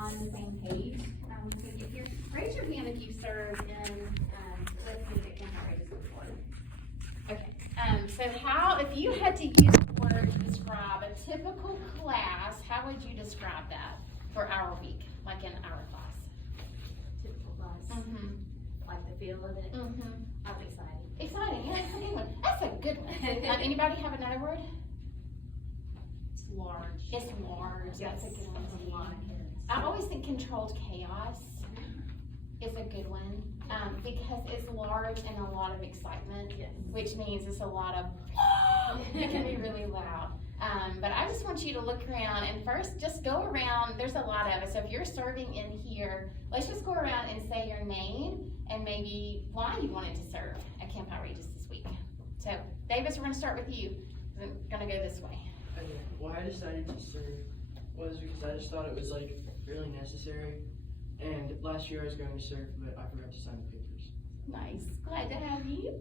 on the same page. So if you're, raise your hand if you've served in, let's see, at Camp Outrageous before. Okay, so how, if you had to use the word to describe a typical class, how would you describe that for our week, like in our class? Typical class. Mm-hmm. Like the feel of it. Mm-hmm. I'm excited. Exciting, yeah, that's a good one. That's a good one. Anybody have another word? It's large. It's large, that's a good one. It's a lot of kids. I always think controlled chaos is a good one, because it's large and a lot of excitement, Yes. which means it's a lot of, it can be really loud. But I just want you to look around and first just go around, there's a lot of us, so if you're serving in here, let's just go around and say your name and maybe why you wanted to serve at Camp Outrageous this week. So, Davis, we're gonna start with you. We're gonna go this way. Okay, why I decided to serve was because I just thought it was like really necessary. And last year I was going to serve, but I forgot to sign the papers. Nice, glad to have you.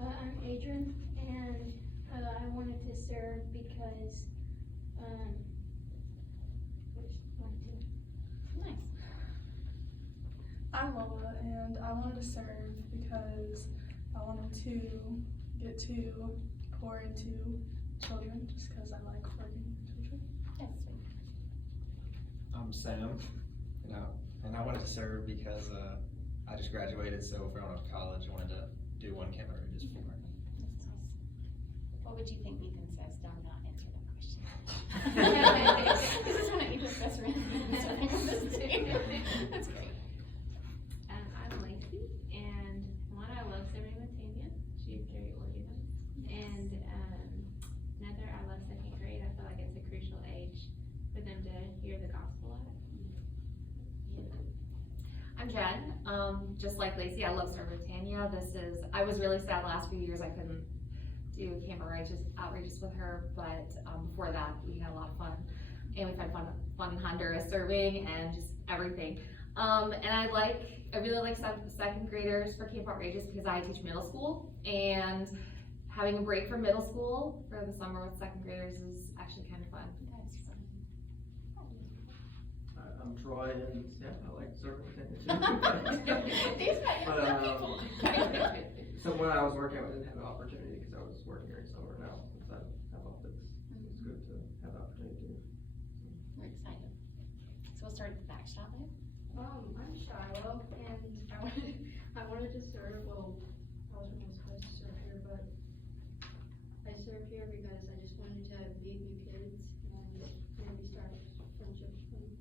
I'm Adrian, and I wanted to serve because, Nice. I'm Lola, and I wanted to serve because I wanted to get to pour into children, just because I like working with children. That's sweet. I'm Sam, and I wanted to serve because I just graduated, so if I went off to college, I wanted to do one Camp Outrageous for. That's nice. What would you think Ethan says? Don't not answer that question. This is one of Ethan's best friends. That's great. I'm Lacey, and one, I love serving with Tanya. She's very organized. And another, I love second grade. I feel like it's a crucial age for them to hear the gospel at. I'm Jen. Just like Lacey, I love serving with Tanya. I was really sad last few years I couldn't do Camp Outrageous with her, but before that we had a lot of fun. And we've had fun in Honduras serving and just everything. And I really like second graders for Camp Outrageous because I teach middle school, and having a break from middle school for the summer with second graders is actually kind of fun. That's fun. I'm Troy, and yeah, I like serving with Tanya These too. are But, people. So when I was working, I didn't have the opportunity because I was working during summer. Now, since I have optics, it's good to have the opportunity to. We're excited. So we'll start at the back, Shiloh. I'm Shiloh, and I wanted to serve, well, I wasn't supposed to serve here, but I served here because I just wanted to meet new kids and maybe start friendships with them.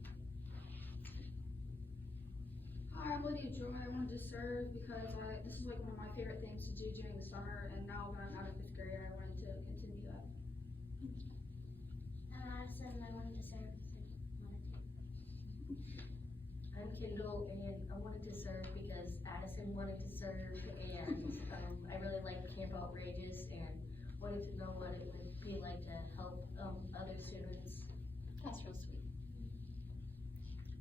Hi, I'm Lydia Joy. I wanted to serve because this is like one of my favorite things to do during the summer, and now that I'm out of 5th grade, I wanted to continue that. Addison, I wanted to serve because I wanted to. I'm Kendall, and I wanted to serve because Addison wanted to serve, and I really like Camp Outrageous and wanted to know what it would be like to help other students. That's real sweet.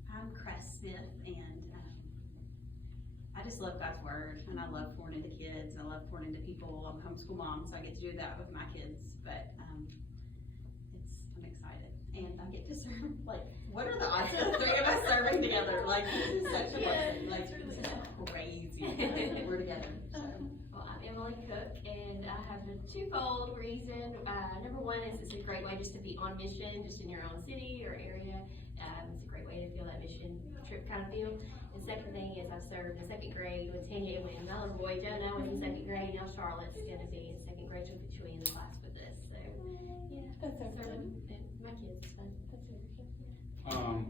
I'm Cress Smith, and I just love God's Word, and I love pouring into kids. I love pouring into people. I'm a homeschool mom, so I get to do that with my kids. But I'm excited, and I get to serve. Like, what are the odds of the three of us serving together? Like, this is such a blessing. Like, this is crazy. We're together. So. Well, I'm Emily Cook, and I have a twofold reason. Number one is it's a great way just to be on mission, just in your own city or area. It's a great way to feel that mission trip kind of feel. And second thing is I've served in second grade with Tanya and William. My little boy Jonah was in second grade. Now Charlotte's going to be in second grade. She'll be in the class with us. So yeah, That's so serving my kids is fun. That's really cool.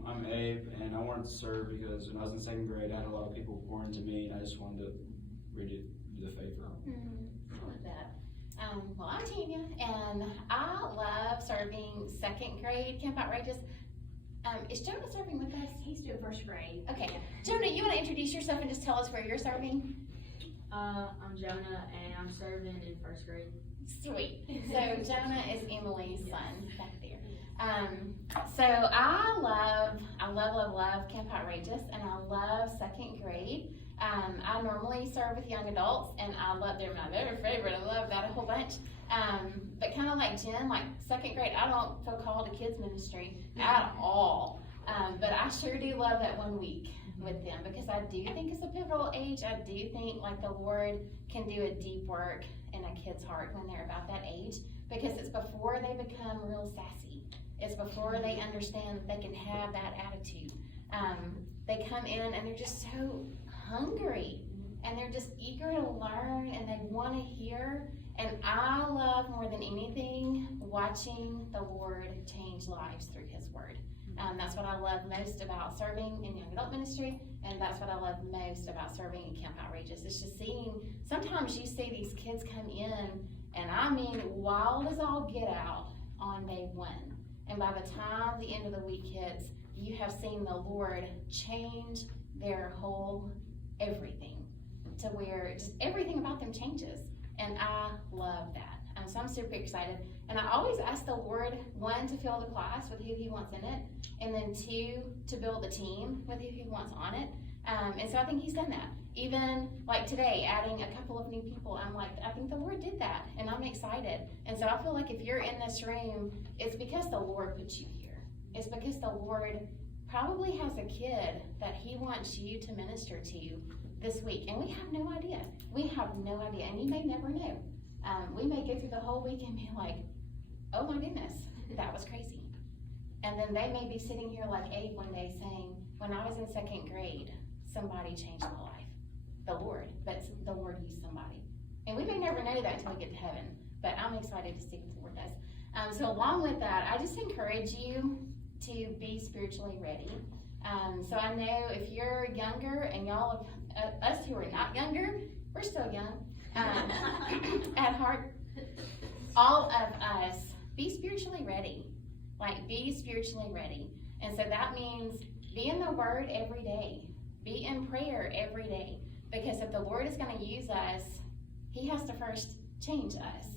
I'm Abe, and I wanted to serve because when I was in second grade, I had a lot of people pour into me, and I just wanted to really do the favor. I love that. Well, I'm Tanya, and I love serving second grade Camp Outrageous. Is Jonah serving with us? He's doing first grade. Okay. Jonah, you want to introduce yourself and just tell us where you're serving? I'm Jonah, and I'm serving in first grade. Sweet. So Jonah is Emily's son back there. So I love Camp Outrageous, and I love second grade. I normally serve with young adults, and I love, they're my very favorite, I love that a whole bunch. But kind of like Jen, like second grade, I don't feel called to kids ministry at all. But I sure do love that 1 week with them, because I do think it's a pivotal age. I do think like the Lord can do a deep work in a kid's heart when they're about that age, because it's before they become real sassy. It's before they understand that they can have that attitude. They come in and they're just so hungry, and they're just eager to learn, and they want to hear. And I love more than anything watching the Lord change lives through His Word. That's what I love most about serving in young adult ministry, and that's what I love most about serving in Camp Outrageous. It's just seeing, sometimes you see these kids come in, and I mean wild as all get out on day one. And by the time the end of the week hits, you have seen the Lord change their whole everything, to where just everything about them changes. And I love that. So I'm super excited. And I always ask the Lord, 1, to fill the class with who He wants in it, and then 2, to build the team with who He wants on it. And so I think He's done that. Even like today, adding a couple of new people, I'm like, I think the Lord did that, and I'm excited. And so I feel like if you're in this room, it's because the Lord put you here. It's because the Lord probably has a kid that He wants you to minister to this week. And we have no idea. We have no idea, and you may never know. We may go through the whole week and be like, oh my goodness, that was crazy. And then they may be sitting here like Abe one day saying, when I was in second grade, somebody changed my life. The Lord, but the Lord used somebody. And we may never know that until we get to heaven, but I'm excited to see what the Lord does. So along with that, I just encourage you to be spiritually ready. So I know if you're younger, and y'all, us who are not younger, we're still young at heart. All of us, be spiritually ready. Like, be spiritually ready. And so that means be in the Word every day. Be in prayer every day. Because if the Lord is going to use us, He has to first change us.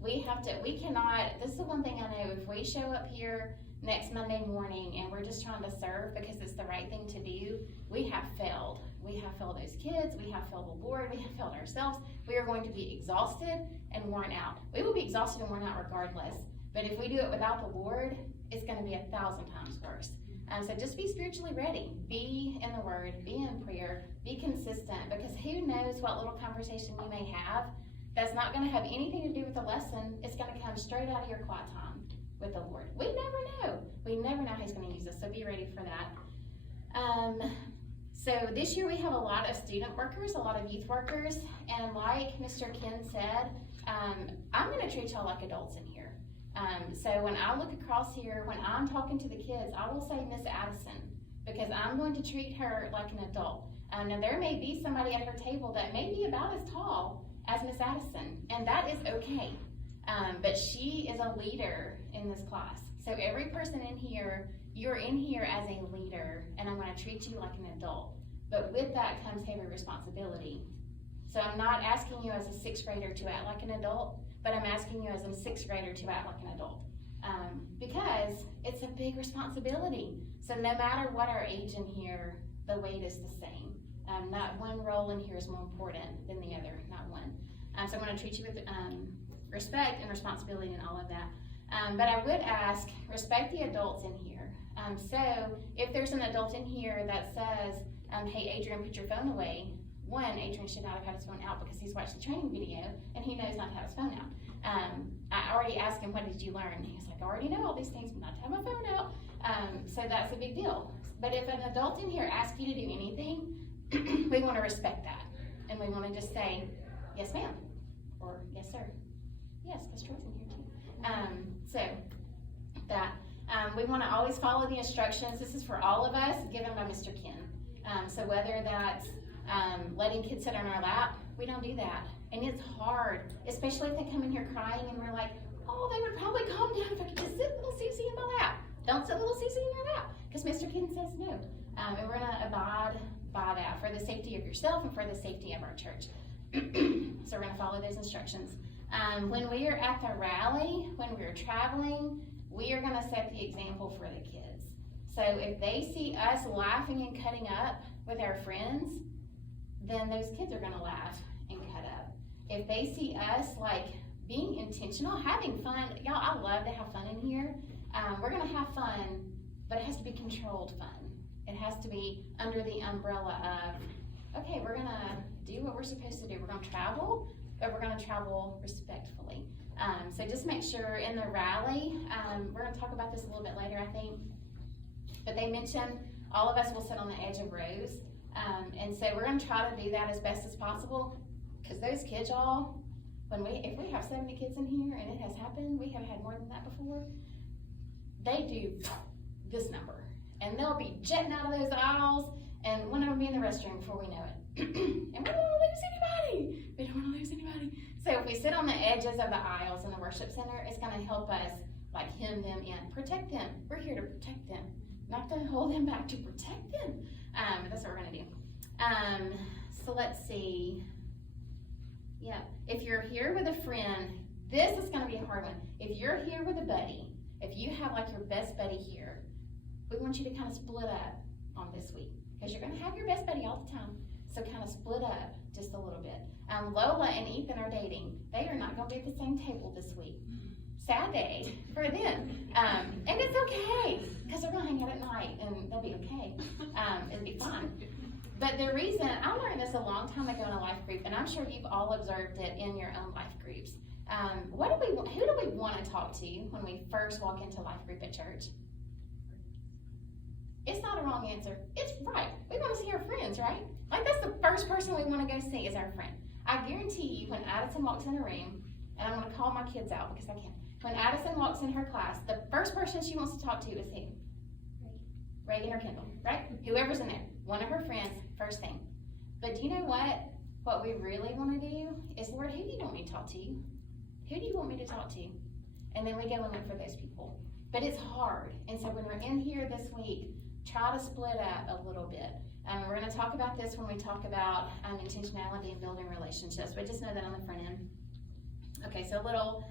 We cannot, this is the one thing I know, if we show up here next Monday morning and we're just trying to serve because it's the right thing to do, we have failed. We have failed those kids, we have failed the Lord, we have failed ourselves. We are going to be exhausted and worn out. We will be exhausted and worn out regardless. But if we do it without the Lord, it's going to be 1,000 times worse. So just be spiritually ready. Be in the Word, be in prayer, be consistent, because who knows what little conversation you may have that's not going to have anything to do with the lesson. It's going to come straight out of your quiet time with the Lord. We never know. We never know how He's going to use us, so be ready for that. So this year we have a lot of student workers, a lot of youth workers, and like Mr. Ken said, I'm going to treat y'all like adults in here. So when I look across here, when I'm talking to the kids, I will say Miss Addison, because I'm going to treat her like an adult. Now there may be somebody at her table that may be about as tall as Miss Addison, and that is okay. But she is a leader in this class. So every person in here, you're in here as a leader, and I'm going to treat you like an adult. But with that comes heavy responsibility. So I'm not asking you as a 6th grader to act like an adult, but I'm asking you as a 6th grader to act like an adult. Because it's a big responsibility. So no matter what our age in here, the weight is the same. Not one role in here is more important than the other, not one. So I'm going to treat you with respect and responsibility and all of that. But I would ask, respect the adults in here. So if there's an adult in here that says, hey Adrian, put your phone away, one, Adrian should not have had his phone out because he's watched the training video and he knows not to have his phone out. I already asked him, what did you learn? He was like, I already know all these things, but not to have my phone out. So that's a big deal. But if an adult in here asks you to do anything, we want to respect that. And we want to just say, yes ma'am, or yes sir. Yes, because Troy's in here too. So that, we want to always follow the instructions. This is for all of us, given by Mr. Ken. So whether that's letting kids sit on our lap, we don't do that. And it's hard, especially if they come in here crying and we're like, oh, they would probably calm down if I could just sit little Susie in my lap. Don't sit little Susie in your lap, because Mr. Ken says no. And we're going to abide by that for the safety of yourself and for the safety of our church. So we're going to follow those instructions. When we are at the rally, when we're traveling, we are going to set the example for the kids. So if they see us laughing and cutting up with our friends, then those kids are gonna laugh and cut up. If they see us like being intentional, having fun, y'all, I love to have fun in here. We're gonna have fun, but it has to be controlled fun. It has to be under the umbrella of, okay, we're gonna do what we're supposed to do. We're gonna travel, but we're gonna travel respectfully. So just make sure in the rally, we're gonna talk about this a little bit later, I think, but they mentioned all of us will sit on the edge of rows. And so we're gonna try to do that as best as possible, because those kids, y'all, if we have 70 kids in here, and it has happened, we have had more than that before, they do this number. And they'll be jetting out of those aisles, and one of them be in the restroom before we know it. And we don't wanna lose anybody. We don't wanna lose anybody. So if we sit on the edges of the aisles in the worship center, it's gonna help us like hem them in, protect them. We're here to protect them, not to hold them back, to protect them. That's what we're gonna do. So let's see. Yeah, if you're here with a friend, this is gonna be a hard one. If you're here with a buddy, if you have like your best buddy here, we want you to kind of split up on this week, because you're gonna have your best buddy all the time. So kind of split up just a little bit. Lola and Ethan are dating. They are not gonna be at the same table this week. Sad day for them. And it's okay, because they're gonna hang out at night and they'll be okay. It'll be fun. But the reason, I learned this a long time ago in a life group, and I'm sure you've all observed it in your own life groups. Who do we want to talk to when we first walk into life group at church? It's not a wrong answer. It's right. We want to see our friends, right? Like, that's the first person we want to go see is our friend. I guarantee you, when Addison walks in a room, and I'm going to call my kids out because I can. When Addison walks in her class, the first person she wants to talk to is who? Reagan or Kendall, right? Whoever's in there. One of her friends, first thing. But do you know what? What we really want to do is, Lord, who do you want me to talk to? Who do you want me to talk to? And then we go and look for those people. But it's hard. And so when we're in here this week, try to split up a little bit. We're going to talk about this when we talk about intentionality and building relationships, but just know that on the front end. Okay, so a little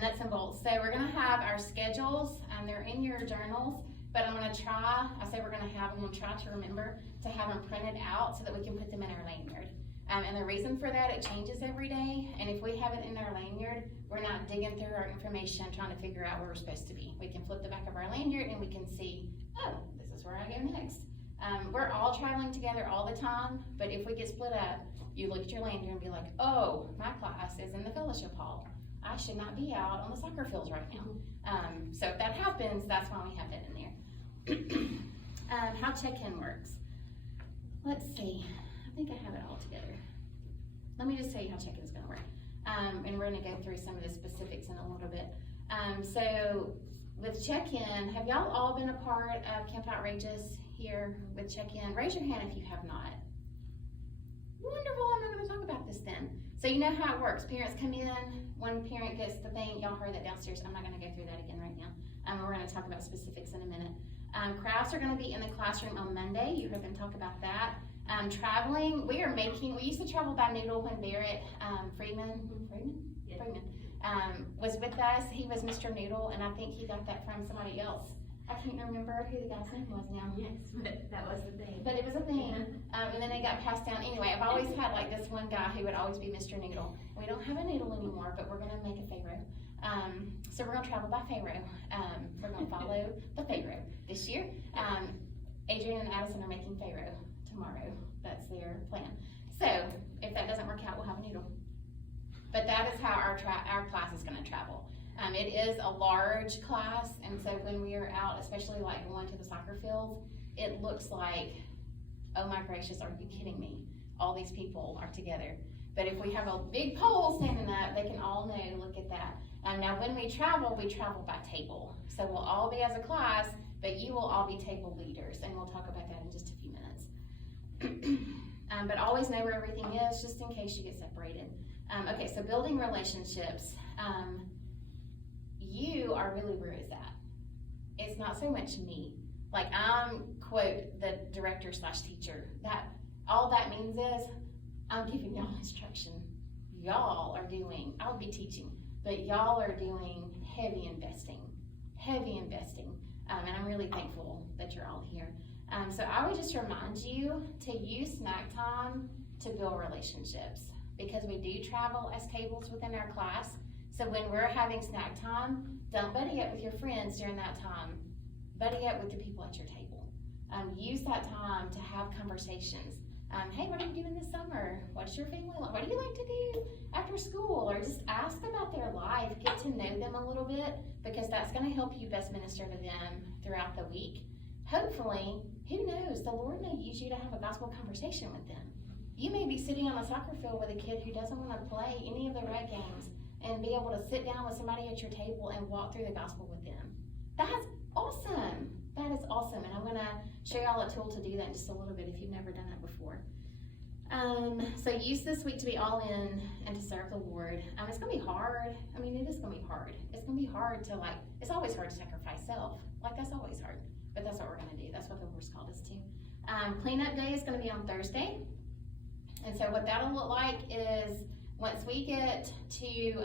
nuts and bolts. So we're going to have our schedules, they're in your journals, but I'm going to try, I'm going to try to remember to have them printed out so that we can put them in our lanyard. And the reason for that, it changes every day, and if we have it in our lanyard, we're not digging through our information trying to figure out where we're supposed to be. We can flip the back of our lanyard and we can see, oh, this is where I go next. We're all traveling together all the time, but if we get split up, you look at your lanyard and be like, oh, my class is in the fellowship hall. I should not be out on the soccer fields right now. So if that happens, that's why we have that in there. How check-in works. Let's see, I think I have it all together. Let me just tell you how check-in is gonna work. And we're gonna go through some of the specifics in a little bit. So with check-in, have y'all all been a part of Camp Outrageous here with check-in? Raise your hand if you have not. Wonderful, I'm not gonna talk about this then. So you know how it works. Parents come in, one parent gets the thing, y'all heard that downstairs. I'm not gonna go through that again right now. We're gonna talk about specifics in a minute. Crafts are gonna be in the classroom on Monday. You heard them talk about that. Traveling, we used to travel by Noodle when Barrett Freeman was with us. He was Mr. Noodle, and I think he got that from somebody else. I can't remember who the guy's name was now. Yes, but that was the thing. But it was a thing, and then it got passed down. Anyway, I've always had like this one guy who would always be Mr. Noodle. We don't have a Noodle anymore, but we're gonna make a Pharaoh. So we're gonna travel by Pharaoh. We're gonna follow the Pharaoh this year. Adrian and Addison are making Pharaoh tomorrow. That's their plan. So if that doesn't work out, we'll have a Noodle. But that is how our class is gonna travel. It is a large class, and so when we are out, especially like going to the soccer fields, it looks like, oh my gracious, are you kidding me? All these people are together. But if we have a big pole standing up, they can all know, look at that. Now when we travel by table. So we'll all be as a class, but you will all be table leaders, and we'll talk about that in just a few minutes. But always know where everything is, just in case you get separated. Okay, so building relationships. You are really where it's at. It's not so much me. Like, I'm, quote, the director/teacher. All that means is, I'm giving y'all instruction. Y'all are doing, I'll be teaching, but y'all are doing heavy investing. And I'm really thankful that you're all here. So I would just remind you to use snack time to build relationships, because we do travel as tables within our class. So when we're having snack time, don't buddy up with your friends during that time. Buddy up with the people at your table. Use that time to have conversations. Hey, what are you doing this summer? What's your family like? What do you like to do after school? Or just ask about their life. Get to know them a little bit, because that's going to help you best minister to them throughout the week. Hopefully, who knows, the Lord may use you to have a gospel conversation with them. You may be sitting on a soccer field with a kid who doesn't want to play any of the red games and be able to sit down with somebody at your table and walk through the gospel with them. That's awesome. That is awesome. And I'm going to show y'all a tool to do that in just a little bit if you've never done that before. So use this week to be all in and to serve the Lord. It's going to be hard. I mean, it is going to be hard. It's going to be hard to it's always hard to sacrifice self. That's always hard. But that's what we're going to do. That's what the Lord's called us to. Cleanup day is going to be on Thursday. And so what that'll look like is once we get to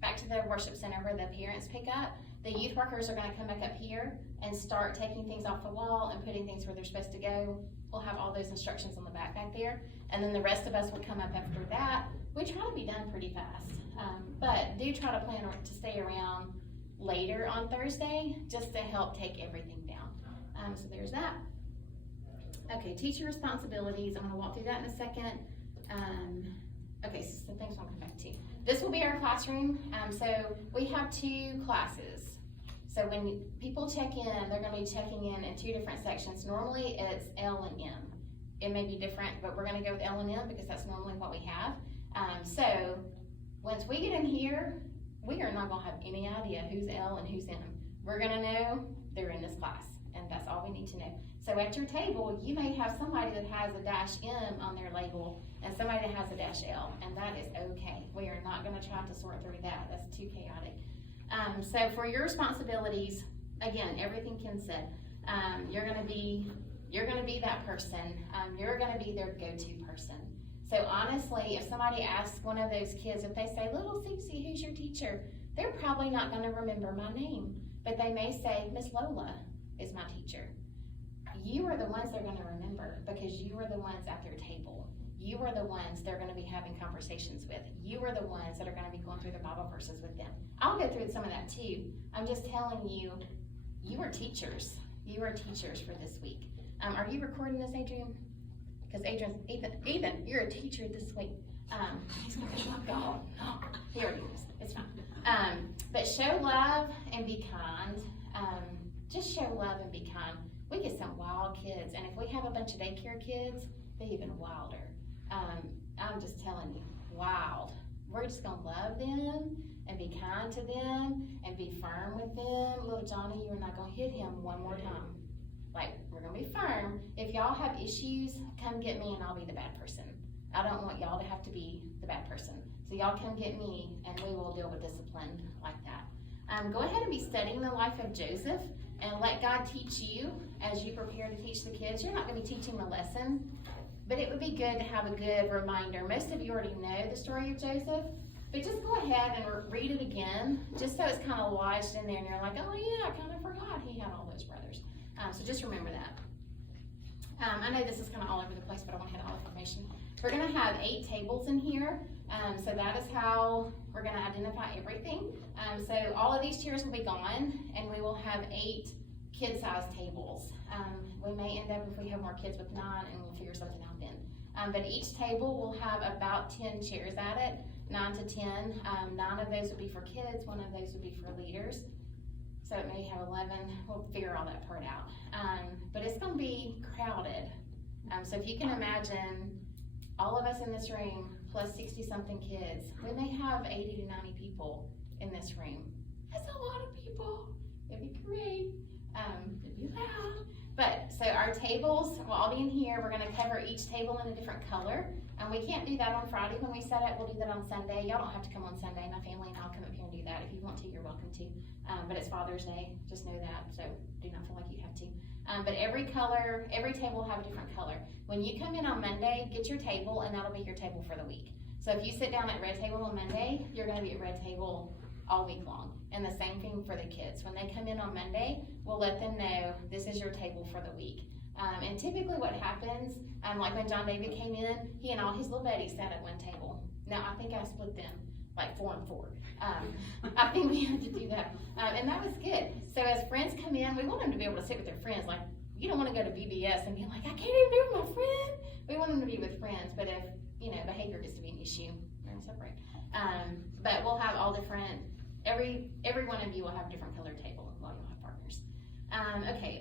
back to the worship center where the parents pick up, the youth workers are going to come back up here and start taking things off the wall and putting things where they're supposed to go. We'll have all those instructions on the back there. And then the rest of us will come up after that. We try to be done pretty fast. But do try to plan to stay around later on Thursday just to help take everything down. So there's that. Okay, teacher responsibilities. I'm going to walk through that in a second. Okay, so some things I'll come back to. This will be our classroom. So we have 2 classes. So when people check in, they're going to be checking in 2 different sections. Normally it's L and M. It may be different, but we're going to go with L and M because that's normally what we have. So once we get in here, we are not going to have any idea who's L and who's M. We're going to know they're in this class, and that's all we need to know. So at your table, you may have somebody that has a -M on their label and somebody that has a -L, and that is okay. We are not going to try to sort through that. That's too chaotic. So for your responsibilities, again, everything Ken said, you're going to be that person. You're going to be their go-to person. So honestly, if somebody asks one of those kids, if they say, "Little Cece, who's your teacher?" they're probably not going to remember my name, but they may say, "Miss Lola is my teacher." You are the ones they're going to remember because you are the ones at their table. You are the ones they're going to be having conversations with. You are the ones that are going to be going through the Bible verses with them. I'll go through some of that too. I'm just telling you, you are teachers. You are teachers for this week. Are you recording this, Adrian? Because Ethan, you're a teacher this week. He's going to go. Here it is. It's fine. But show love and be kind. Just show love and be kind. We get some wild kids, and if we have a bunch of daycare kids, they're even wilder. I'm just telling you, wild. We're just gonna love them and be kind to them and be firm with them. Little Johnny, you're not gonna hit him one more time. We're gonna be firm. If y'all have issues, come get me and I'll be the bad person. I don't want y'all to have to be the bad person. So y'all come get me and we will deal with discipline like that. Go ahead and be studying the life of Joseph and let God teach you as you prepare to teach the kids. You're not going to be teaching the lesson, but it would be good to have a good reminder. Most of you already know the story of Joseph, but just go ahead and read it again, just so it's kind of lodged in there and you're like, "Oh yeah, I kind of forgot he had all those brothers." So just remember that. I know this is kind of all over the place, but I want to hit all information. We're going to have 8 tables in here, so that is how we're going to identify everything. So all of these chairs will be gone, and we will have 8 kid-sized tables. We may end up, if we have more kids, with 9, and we'll figure something out then. But each table will have about 10 chairs at it, 9 to 10. 9 of those would be for kids, 1 of those would be for leaders. So it may have 11. We'll figure all that part out. But it's going to be crowded. So if you can imagine all of us in this room plus 60-something kids, we may have 80 to 90 people in this room. That's a lot of people. It'd be great. It'd be loud. But so our tables will all be in here. We're going to cover each table in a different color. And we can't do that on Friday when we set up. We'll do that on Sunday. Y'all don't have to come on Sunday. My family and I'll come up here and do that. If you want to, you're welcome to. But it's Father's Day. Just know that. So do not feel like you have to. But every table will have a different color. When you come in on Monday, get your table, and that'll be your table for the week. So if you sit down at red table on Monday, you're going to be at red table all week long. And the same thing for the kids. When they come in on Monday, we'll let them know this is your table for the week. And typically what happens, like when John David came in, he and all his little buddies sat at one table. Now, I think I split them like 4 and 4. I think we had to do that. And that was good. So as friends come in, we want them to be able to sit with their friends. Like, you don't want to go to VBS and be like, I can't even be with my friend. We want them to be with friends, but if, behavior gets to be an issue, we're gonna separate. But we'll have all different, every one of you will have a different colored table while you'll have partners. Okay,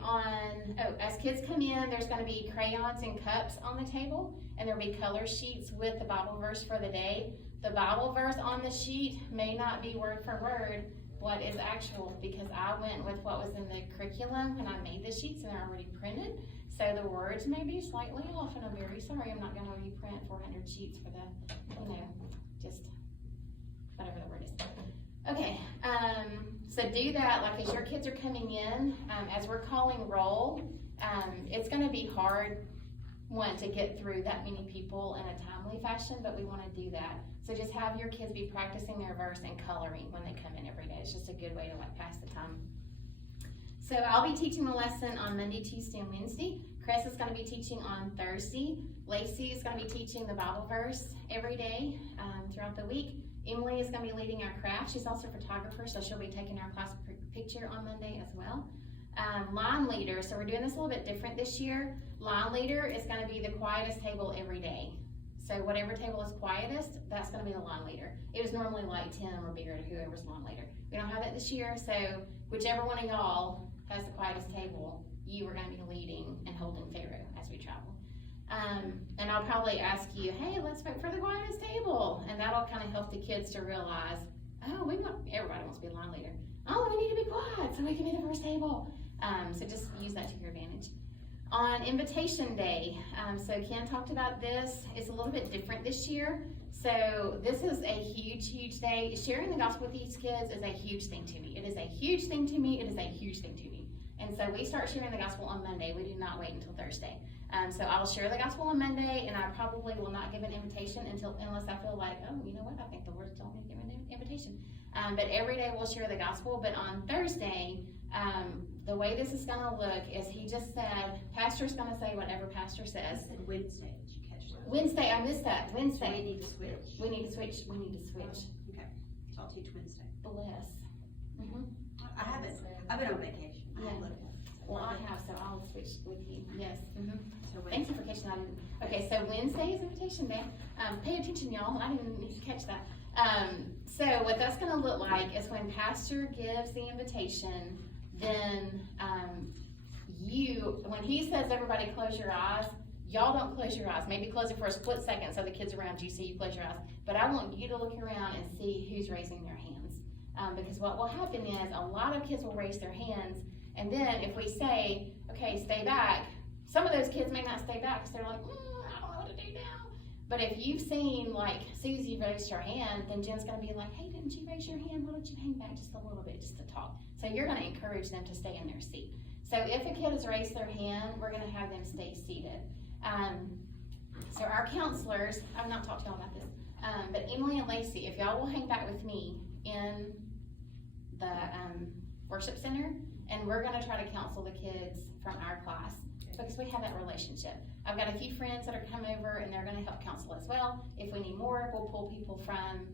as kids come in, there's gonna be crayons and cups on the table, and there'll be color sheets with the Bible verse for the day. The Bible verse on the sheet may not be word for word what is actual, because I went with what was in the curriculum when I made the sheets and they're already printed. So the words may be slightly off, and I'm very sorry. I'm not gonna reprint 400 sheets for the, just whatever the word is. Okay, so do that, like as your kids are coming in, as we're calling roll, it's gonna be hard, to get through that many people in a timely fashion, but we wanna do that. So just have your kids be practicing their verse and coloring when they come in every day. It's just a good way to pass the time. So I'll be teaching the lesson on Monday, Tuesday, and Wednesday. Chris is gonna be teaching on Thursday. Lacey is gonna be teaching the Bible verse every day, throughout the week. Emily is gonna be leading our craft. She's also a photographer, so she'll be taking our class picture on Monday as well. Line leader, so we're doing this a little bit different this year. Line leader is gonna be the quietest table every day. So whatever table is quietest, that's gonna be the line leader. It was normally like Tim or Beard, whoever's line leader. We don't have that this year, so whichever one of y'all has the quietest table, you are gonna be leading and holding Pharaoh as we travel. And I'll probably ask you, hey, let's vote for the quietest table. And that'll kind of help the kids to realize, oh, everybody wants to be a line leader. Oh, we need to be quiet so we can be the first table. So just use that to your advantage. On invitation day, so Ken talked about this. It's a little bit different this year. So this is a huge, huge day. Sharing the gospel with these kids is a huge thing to me. It is a huge thing to me. It is a huge thing to me. And so we start sharing the gospel on Monday. We do not wait until Thursday. So I'll share the gospel on Monday, and I probably will not give an invitation unless I feel like, oh, you know what, I think the Lord's telling me to give an invitation. But every day we'll share the gospel. But on Thursday, the way this is going to look is he just said, pastor's going to say whatever pastor I says. said Wednesday, did you catch that? Wednesday, I missed that. So we Wednesday. need to switch. We need to switch. We need to switch. Okay, so I'll teach Wednesday. Bless. I've been on vacation. I haven't looked at it. Well, I have, so I'll switch with you. Yes. So Thank you for catching that. Okay, so Wednesday is invitation day. Pay attention, y'all. I didn't need to catch that. So what that's going to look like is when pastor gives the invitation, then when he says everybody close your eyes, y'all don't close your eyes. Maybe close it for a split second so the kids around you see you close your eyes. But I want you to look around and see who's raising their hands. Because what will happen is a lot of kids will raise their hands, and then if we say, okay, stay back, some of those kids may not stay back because they're like, I don't know what to do now. But if you've seen, like, Susie raised her hand, then Jen's going to be like, hey, didn't you raise your hand? Why don't you hang back just a little bit just to talk? So you're going to encourage them to stay in their seat. So if a kid has raised their hand, we're going to have them stay seated. So our counselors, I've not talked to y'all about this, but Emily and Lacey, if y'all will hang back with me in the worship center, and we're going to try to counsel the kids from our class because we have that relationship. I've got a few friends that are come over and they're going to help counsel as well. If we need more, we'll pull people from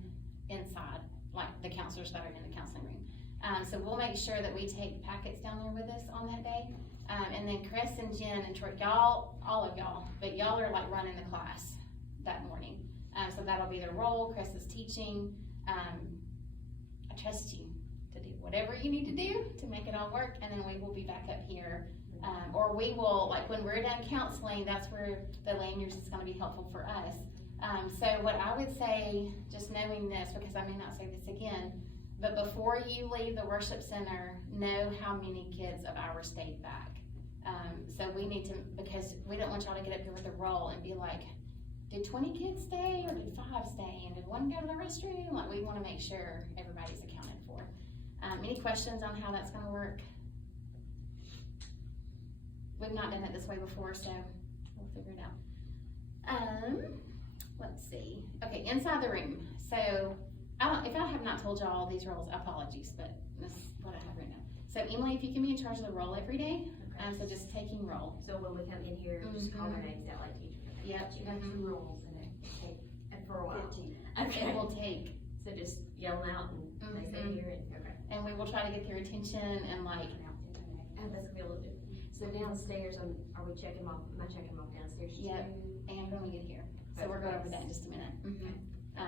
inside, like the counselors that are in the counseling room. So we'll make sure that we take packets down there with us on that day. And then Chris and Jen and Troy, y'all, all of y'all, but y'all are like running the class that morning. So that'll be their role. Chris is teaching. I trust you to do whatever you need to do to make it all work, and then we will be back up here. Or we will, like when we're done counseling, that's where the lanyards is going to be helpful for us. So what I would say, just knowing this, because I may not say this again, but before you leave the worship center, know how many kids of ours stayed back. So we need to, because we don't want y'all to get up here with a roll and be like, did 20 kids stay or did 5 stay? And did one go to the restroom? Like, we want to make sure everybody's accounted for. Any questions on how that's going to work? We've not done it this way before, so we'll figure it out. Let's see. Okay, inside the room. So if I have not told y'all these roles, apologies, but this is what I have right now. So Emily, if you can be in charge of the roll every day, So just taking roll. So when we come in here, just call their Mhm. names out like teacher. Yep. You got some rules and it take, and for a while. 15. Okay. It will take, So just yell them out and they say Mhm. here and, okay. and we will try to get their attention and like, Oh, that's gonna be a little different. So downstairs, are we checking them off, am I checking them off downstairs too? Yep. and when we get here. So we're going over that in just a minute. Okay.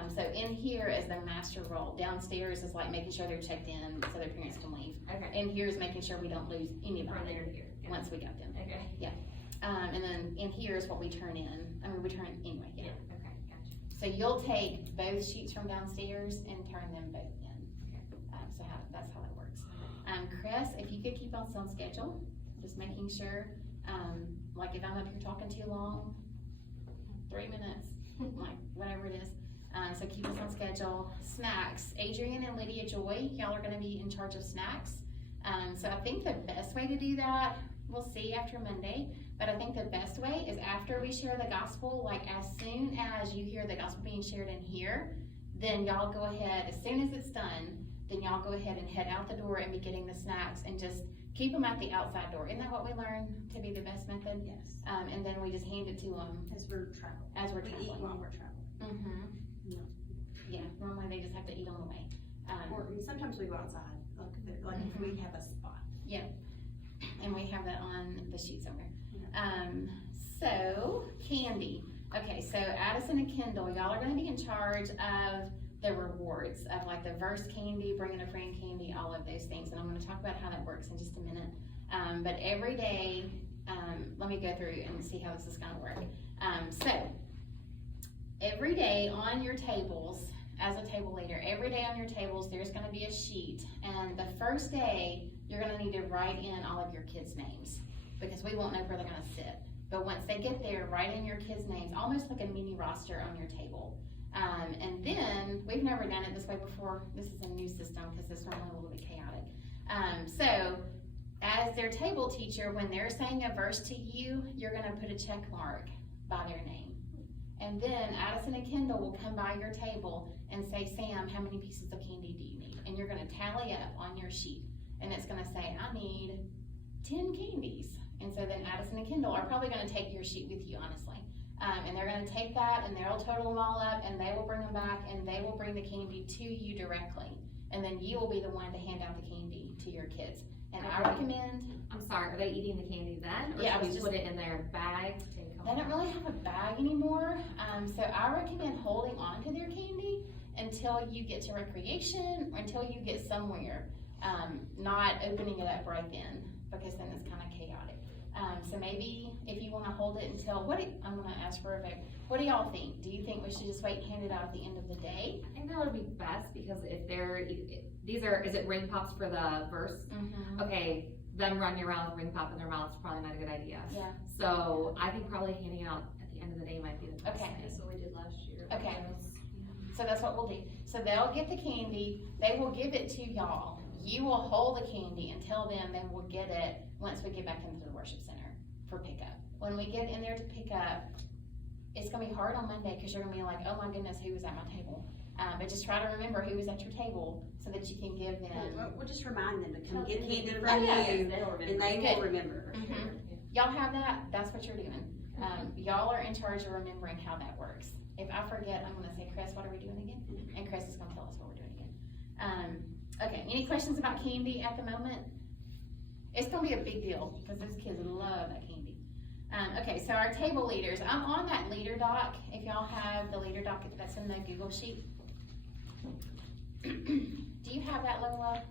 So in here is their master role. Downstairs is like making sure they're checked in so their parents can leave. Okay. And here is making sure we don't lose From anybody there to here. Yeah. once we got them. Okay. And then in here is what we turn in. I mean, we turn anyway, yeah. Okay, gotcha. So you'll take both sheets from downstairs and turn them both in. So that's how that works. Chris, if you could keep us on schedule, just making sure, like if I'm up here talking too long, 3 minutes, like whatever it is. So keep us on schedule. Snacks, Adrian and Lydia Joy, y'all are gonna be in charge of snacks. So I think the best way to do that, we'll see after Monday, but I think the best way is after we share the gospel, like as soon as you hear the gospel being shared in here, then y'all go ahead, as soon as it's done, then y'all go ahead and head out the door and be getting the snacks and just keep them at the outside door. Isn't that what we learned to be the best method? Yes, And then we just hand it to them as we're traveling. as we're We eat traveling. while we're traveling. Mm-hmm. Yeah. Yeah, normally they just have to eat on the way. Or sometimes we go outside, like if we have a spot. And we have that on the sheet somewhere. So, candy. Okay, so Addison and Kendall, y'all are gonna be in charge of the rewards, of like the verse candy, bringing a friend candy, all of those things. And I'm gonna talk about how that works in just a minute. But every day, let me go through and see how this is gonna work. So, every day on your tables, as a table leader, every day on your tables, there's gonna be a sheet. And the first day, you're gonna need to write in all of your kids' names, because we won't know where they're gonna sit. But once they get there, write in your kids' names, almost like a mini roster on your table. And then, we've never done it this way before. This is a new system, because this one was a little bit chaotic. So, as their table teacher, when they're saying a verse to you, you're gonna put a check mark by their name. And then Addison and Kendall will come by your table and say, Sam, how many pieces of candy do you need? And you're gonna tally up on your sheet. And it's gonna say, I need 10 candies. And so then Addison and Kendall are probably gonna take your sheet with you, honestly. And they're gonna take that and they'll total them all up and they will bring them back and they will bring the candy to you directly. And then you will be the one to hand out the candy to your kids. And I recommend, I'm sorry, are they eating the candy then? Or Yeah, I should was we put it in their bag to take home? they don't really have a bag anymore, so I recommend holding on to their candy until you get to recreation or until you get somewhere, not opening it up right then, because then it's kind of chaotic. So maybe if you want to hold it until, I'm going to ask for a vote. What do y'all think? Do you think we should just wait and hand it out at the end of the day? I think that would be best, because if they're, is it ring pops for the verse? Mm-hmm. Okay, them running around with ring pop in their mouth is probably not a good idea. Yeah. So I think probably handing out at the end of the day might be the best. Okay. thing. That's what we did last year. Okay. So that's what we'll do. So they'll get the candy, they will give it to y'all. You will hold the candy and tell them, then we'll get it once we get back into the worship center for pickup. When we get in there to pick up, it's gonna be hard on Monday, because you're gonna be like, oh my goodness, who was at my table? But just try to remember who was at your table so that you can give them. We'll just remind them to come Tell get them candy to from yeah. you, They'll remember. and they Good. will remember. Mhm. Y'all have that, that's what you're doing. Y'all are in charge of remembering how that works. If I forget, I'm gonna say, Chris, what are we doing again? And Chris is gonna tell us what we're doing again. Okay, any questions about candy at the moment? It's gonna be a big deal, because those kids love that candy. Okay, so our table leaders, I'm on that leader doc. If y'all have the leader doc that's in the Google sheet. Do you have that, Lola?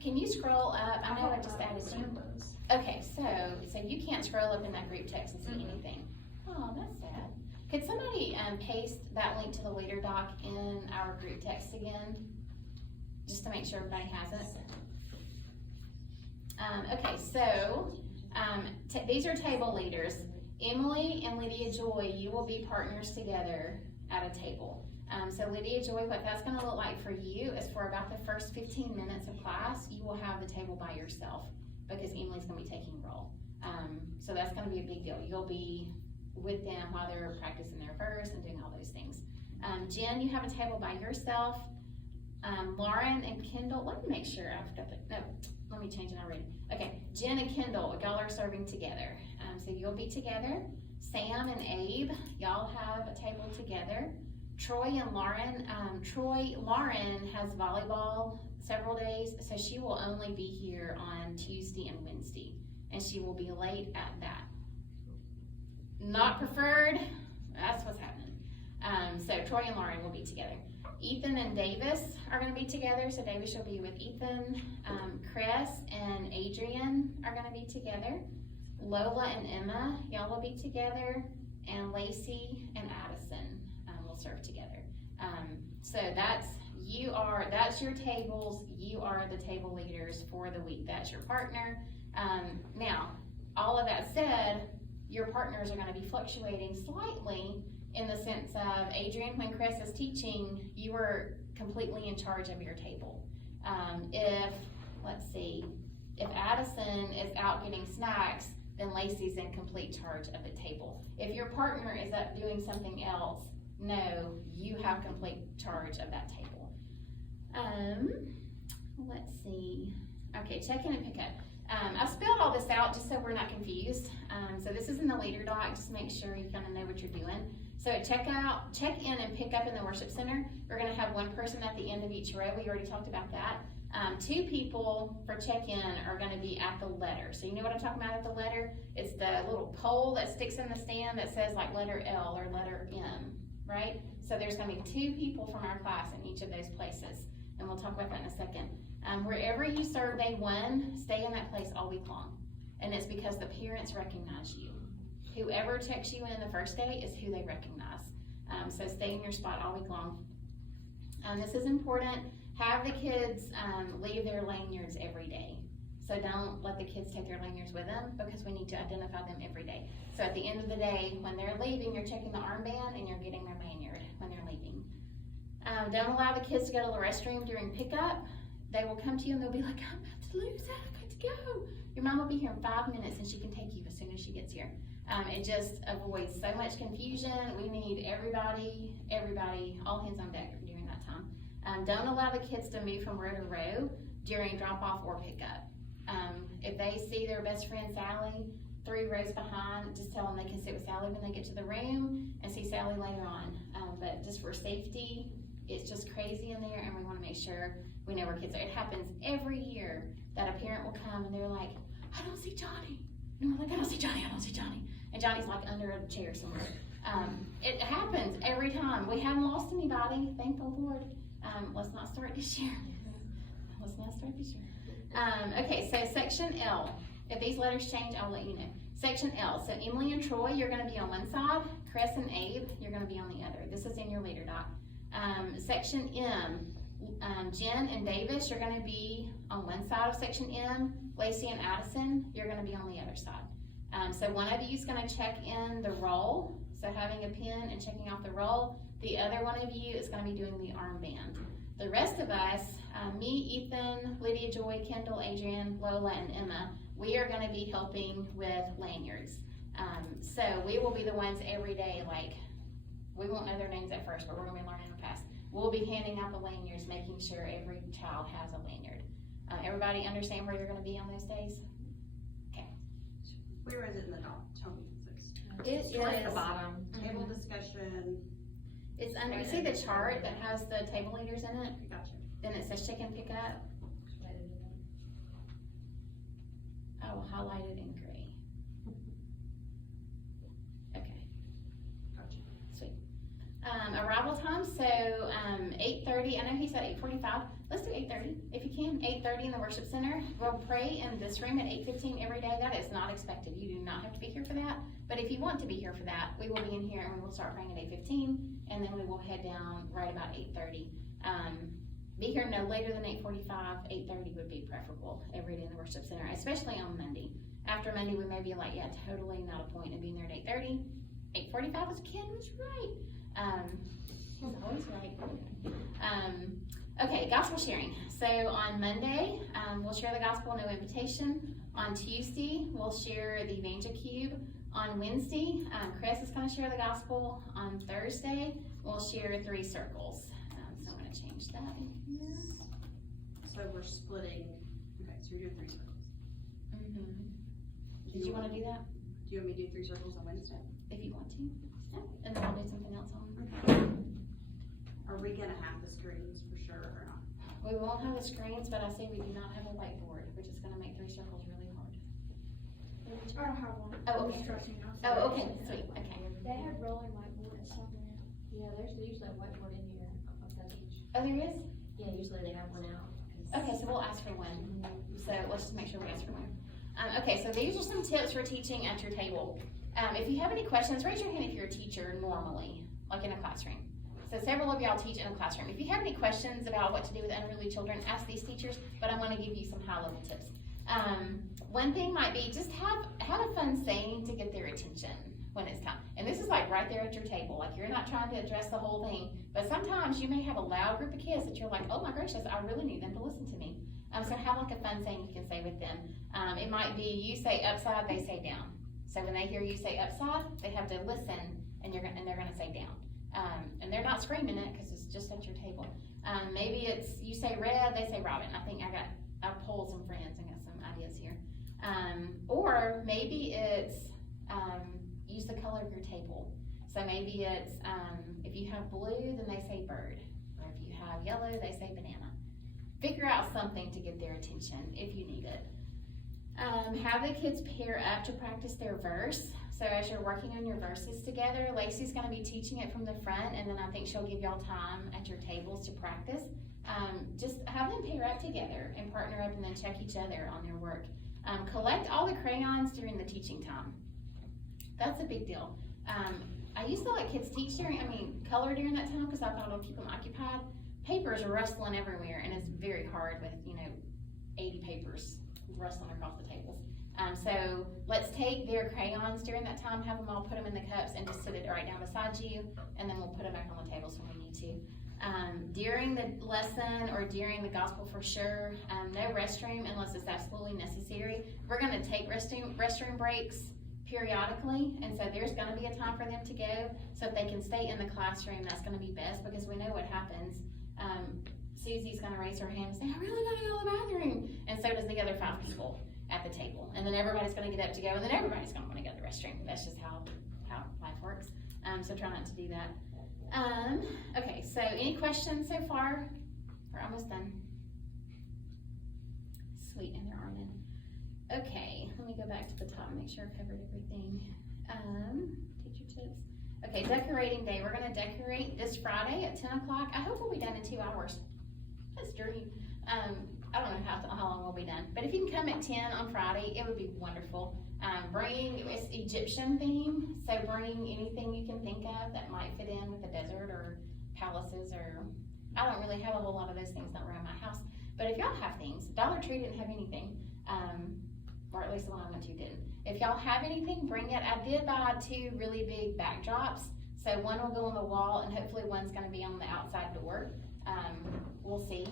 Can you scroll up? I know I just added you. Okay, so you can't scroll up in that group text and see anything. Oh, that's sad. Could somebody paste that link to the leader doc in our group text again? Just to make sure everybody has it. Okay, so these are table leaders. Emily and Lydia Joy, you will be partners together at a table. So Lydia Joy, what that's gonna look like for you is for about the first 15 minutes of class, you will have the table by yourself, because Emily's gonna be taking roll. So that's gonna be a big deal. You'll be with them while they're practicing their verse and doing all those things. Jen, you have a table by yourself. Lauren and Kendall, let me make sure I've got the, no, let me change it already. Okay, Jen and Kendall, y'all are serving together. So you'll be together. Sam and Abe, y'all have a table together. Troy and Lauren, Lauren has volleyball several days, so she will only be here on Tuesday and Wednesday, and she will be late at that. Not preferred, that's what's happening. So Troy and Lauren will be together. Ethan and Davis are gonna be together, so Davis will be with Ethan. Chris and Adrian are gonna be together. Lola and Emma, y'all will be together. And Lacey and Addison will serve together. So that's your tables, you are the table leaders for the week, that's your partner. Now, all of that said, your partners are gonna be fluctuating slightly in the sense of, Adrian, when Chris is teaching, you are completely in charge of your table. If Addison is out getting snacks, then Lacey's in complete charge of the table. If your partner is up doing something else, no, you have complete charge of that table. Let's see. Okay, check-in and pick-up. I've spelled all this out just so we're not confused. So this is in the leader doc, just make sure you kind of know what you're doing. So at check-in and pick-up in the worship center, we're gonna have one person at the end of each row. We already talked about that. 2 people for check-in are gonna be at the letter. So you know what I'm talking about at the letter? It's the little pole that sticks in the stand that says like letter L or letter M, right? So there's gonna be 2 people from our class in each of those places. And we'll talk about that in a second. Wherever you serve day 1, stay in that place all week long. And it's because the parents recognize you. Whoever checks you in the first day is who they recognize. So stay in your spot all week long. This is important. Have the kids leave their lanyards every day. So don't let the kids take their lanyards with them because we need to identify them every day. So at the end of the day, when they're leaving, you're checking the armband and you're getting their lanyard when they're leaving. Don't allow the kids to go to the restroom during pickup. They will come to you and they'll be like, I'm about to lose it, I've got to go. Your mom will be here in 5 minutes and she can take you as soon as she gets here. It just avoids so much confusion. We need everybody, all hands on deck during that time. Don't allow the kids to move from row to row during drop off or pickup. If they see their best friend Sally 3 rows behind, just tell them they can sit with Sally when they get to the room and see Sally later on. But just for safety, it's just crazy in there and we wanna make sure we know where kids are. It happens every year that a parent will come and they're like, I don't see Johnny. And we're like, I don't see Johnny. And Johnny's like under a chair somewhere. It happens every time. We haven't lost anybody, thank the Lord. Let's not start this year. Okay, so section L. If these letters change, I'll let you know. Section L, so Emily and Troy, you're gonna be on one side. Chris and Abe, you're gonna be on the other. This is in your leader doc. Section M, Jen and Davis, you're gonna be on one side of section M. Lacey and Addison, you're gonna be on the other side. So one of you is gonna check in the roll, so having a pen and checking off the roll. The other one of you is gonna be doing the armband. The rest of us, me, Ethan, Lydia, Joy, Kendall, Adrian, Lola, and Emma, we are gonna be helping with lanyards. So we will be the ones every day, like, we won't know their names at first, but we're gonna be learning them fast. We'll be handing out the lanyards, making sure every child has a lanyard. Everybody understand where you're gonna be on those days? Okay. Where is it in the doc? Tell me. It Towards the is, bottom. Table discussion. it's under, you see the chart that has the table leaders in it? Gotcha. Then it says check and pick up. Oh, highlighted in gray. Okay. Gotcha. Sweet. Arrival time, so 8:30, I know he said 8:45. Let's do 8:30 if you can. 8:30 in the worship center. We'll pray in this room at 8:15 every day. That is not expected. You do not have to be here for that. But if you want to be here for that, we will be in here and we will start praying at 8:15 and then we will head down right about 8:30. Be here no later than 8:45. 8:30 would be preferable every day in the worship center, especially on Monday. After Monday, we may be like, yeah, totally not a point in being there at 8:30. 8:45 was Ken was right. He's always right. Okay, gospel sharing. So on Monday, we'll share the gospel, no invitation. On Tuesday, we'll share the Evangel Cube. On Wednesday, Chris is going to share the gospel. On Thursday, we'll share 3 circles. So I'm going to change that in here. So we're splitting, okay, so you're doing 3 circles. Did you wanna do that? Do you want me to do 3 circles on Wednesday? If you want to. And then I'll do something else on. Are we gonna have the screens for sure or not? We won't have the screens, but I say we do not have a whiteboard, which is gonna make 3 circles really hard. I don't have one. Oh, I'm okay. stressing out. Oh, okay, sweet, okay. They had rolling whiteboard at somewhere. Yeah, there's usually a whiteboard in here of that each. Oh, there is? Yeah, usually they have one out. Okay, so we'll ask for one. So let's just make sure we ask for one. Okay, so these are some tips for teaching at your table. If you have any questions, raise your hand if you're a teacher normally, like in a classroom. So several of y'all teach in a classroom. If you have any questions about what to do with unruly children, ask these teachers, but I wanna give you some high-level tips. One thing might be just have a fun saying to get their attention when it's time. And this is like right there at your table. Like you're not trying to address the whole thing, but sometimes you may have a loud group of kids that you're like, oh my gracious, I really need them to listen to me. So have like a fun saying you can say with them. It might be you say upside, they say down. So when they hear you say upside, they have to listen and they're gonna say down. And they're not screaming it because it's just at your table. Maybe it's you say red, they say robin. I think I polled some friends and got some ideas here. Or maybe it's use the color of your table. So maybe it's if you have blue, then they say bird, or if you have yellow, they say banana. Figure out something to get their attention if you need it. Have the kids pair up to practice their verse. So as you're working on your verses together, Lacey's gonna be teaching it from the front, and then I think she'll give y'all time at your tables to practice. Just have them pair up together and partner up and then check each other on their work. Collect all the crayons during the teaching time. That's a big deal. I used to let kids teach color during that time because I thought it'll keep them occupied. Papers are rustling everywhere, and it's very hard with, 80 papers rustling across the tables. So let's take their crayons during that time, have them all put them in the cups and just sit it right down beside you, and then we'll put them back on the tables when we need to. During the lesson or during the gospel for sure, no restroom unless it's absolutely necessary. We're gonna take restroom breaks periodically, and so there's gonna be a time for them to go. So if they can stay in the classroom, that's gonna be best because we know what happens. Susie's gonna raise her hand and say, I really gotta go to the bathroom, and so does the other 5 people at the table. And then everybody's gonna get up to go, and then everybody's gonna wanna go to the restroom. That's just how life works. So try not to do that. Okay, so any questions so far? We're almost done. Sweet, and there are none. Okay, let me go back to the top and make sure I've covered everything. Teacher tips. Okay, decorating day. We're gonna decorate this Friday at 10 o'clock. I hope we'll be done in 2 hours. That's a dream. I don't know how long we'll be done, but if you can come at 10 on Friday, it would be wonderful. It's Egyptian theme, so bring anything you can think of that might fit in with the desert or palaces, or I don't really have a whole lot of those things around my house, but if y'all have things, Dollar Tree didn't have anything, or at least the one I went to didn't. If y'all have anything, bring it. I did buy 2 really big backdrops, so one will go on the wall and hopefully one's gonna be on the outside door. We'll see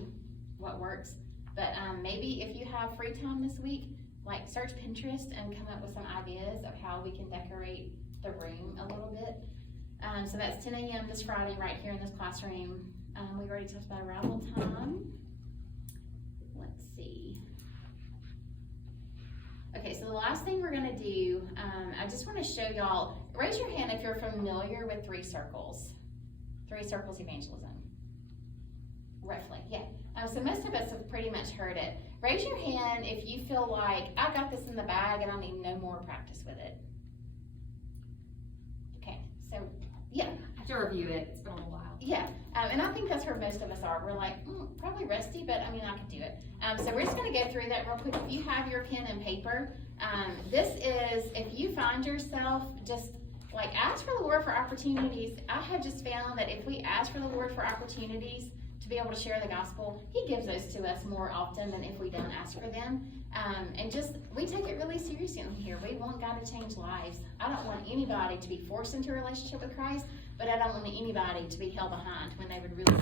what works, but maybe if you have free time this week, like search Pinterest and come up with some ideas of how we can decorate the room a little bit. So that's 10 a.m. this Friday right here in this classroom. We've already talked about arrival time. Let's see. Okay, so the last thing we're gonna do, I just wanna show y'all, raise your hand if you're familiar with 3 circles. 3 circles evangelism. Roughly, yeah. So most of us have pretty much heard it. Raise your hand if you feel like, I got this in the bag and I need no more practice with it. Okay, so, yeah. I have to review it, it's been a little while. Yeah, and I think that's where most of us are. We're like, probably rusty, but I could do it. So we're just gonna go through that real quick. If you have your pen and paper, this is, if you find yourself just, ask for the Lord for opportunities. I have just found that if we ask for the Lord for opportunities to be able to share the gospel, He gives those to us more often than if we don't ask for them. And we take it really seriously here. We want God to change lives. I don't want anybody to be forced into a relationship with Christ, but I don't want anybody to be held behind when they would really